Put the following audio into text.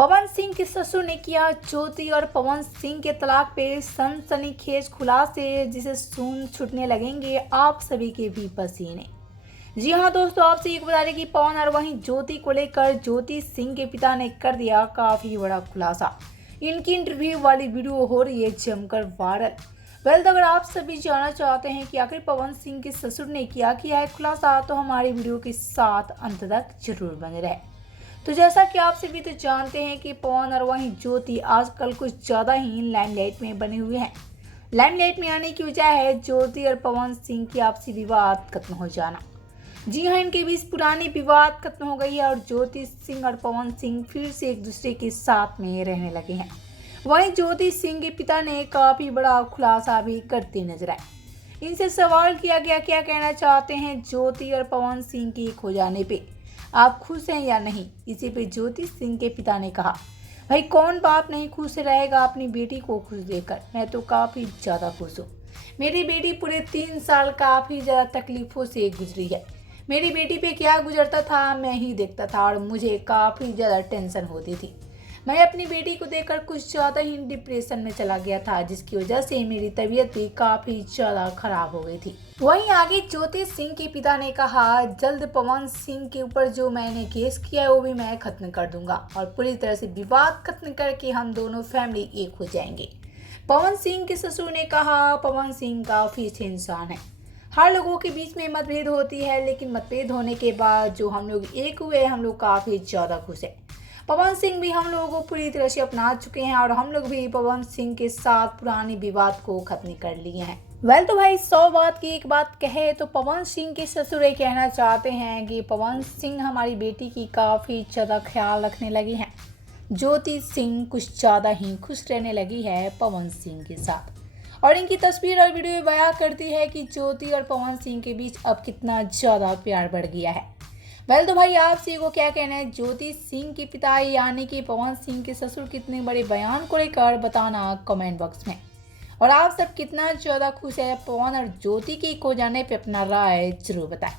पवन सिंह के ससुर ने किया ज्योति और पवन सिंह के तलाक पे सनसनीखेज खुलासे, जिसे सुन छूटने लगेंगे आप सभी के भी पसीने। जी हां दोस्तों, आपसे एक बता दें कि पवन और वहीं ज्योति को लेकर ज्योति सिंह के पिता ने कर दिया काफी बड़ा खुलासा। इनकी इंटरव्यू वाली वीडियो हो रही है जमकर वायरल। अगर आप सभी जानना चाहते हैं कि आखिर पवन सिंह के ससुर ने क्या किया है खुलासा, तो हमारी वीडियो के साथ अंत तक जरूर बने रहे। तो जैसा कि आप सभी तो जानते हैं कि पवन और वहीं ज्योति आजकल कुछ ज़्यादा ही लाइमलाइट में बने हुए हैं। लाइमलाइट में आने की वजह है ज्योति और पवन सिंह की आपसी विवाद खत्म हो जाना। जी हाँ, इनके बीच पुरानी विवाद खत्म हो गई है और ज्योति सिंह और पवन सिंह फिर से एक दूसरे के साथ में रहने लगे हैं। वहीं ज्योति सिंह के पिता ने काफ़ी बड़ा खुलासा भी करते नजर आए। इनसे सवाल किया गया क्या कहना चाहते हैं ज्योति और पवन सिंह के एक हो जाने पे, आप खुश हैं या नहीं। इसी पे ज्योति सिंह के पिता ने कहा, भाई कौन बाप नहीं खुश रहेगा अपनी बेटी को खुश देखकर। मैं तो काफ़ी ज़्यादा खुश हूँ। मेरी बेटी पूरे 3 साल काफ़ी ज़्यादा तकलीफ़ों से गुजरी है। मेरी बेटी पे क्या गुजरता था मैं ही देखता था और मुझे काफ़ी ज़्यादा टेंशन होती थी। मैं अपनी बेटी को देखकर कुछ ज़्यादा ही डिप्रेशन में चला गया था, जिसकी वजह से मेरी तबीयत भी काफ़ी ज़्यादा खराब हो गई थी। वहीं आगे ज्योति सिंह के पिता ने कहा, जल्द पवन सिंह के ऊपर जो मैंने केस किया है वो भी मैं खत्म कर दूंगा और पूरी तरह से विवाद खत्म करके हम दोनों फैमिली एक हो जाएंगे। पवन सिंह के ससुर ने कहा, पवन सिंह काफ़ी अच्छे इंसान है। हर लोगों के बीच में मतभेद होती है, लेकिन मतभेद होने के बाद जो हम लोग एक हुए हम लोग काफ़ी ज़्यादा खुश हैं। पवन सिंह भी हम लोगों को पूरी तरह से अपना चुके हैं और हम लोग भी पवन सिंह के साथ पुरानी विवाद को खत्म कर लिए हैं। तो भाई 100 बात की एक बात कहे तो पवन सिंह के ससुर ये कहना चाहते हैं कि पवन सिंह हमारी बेटी की काफ़ी ज़्यादा ख्याल रखने लगी हैं। ज्योति सिंह कुछ ज़्यादा ही खुश रहने लगी है पवन सिंह के साथ और इनकी तस्वीर और वीडियो बयां करती है कि ज्योति और पवन सिंह के बीच अब कितना ज़्यादा प्यार बढ़ गया है। तो भाई आपसे को क्या कहना है ज्योति सिंह के पिता यानी कि पवन सिंह के ससुर कितने बड़े बयान को लेकर बताना कमेंट बॉक्स में। और आप सब कितना ज़्यादा खुश है पवन और ज्योति के खो जाने पे, अपना राय जरूर बताएं।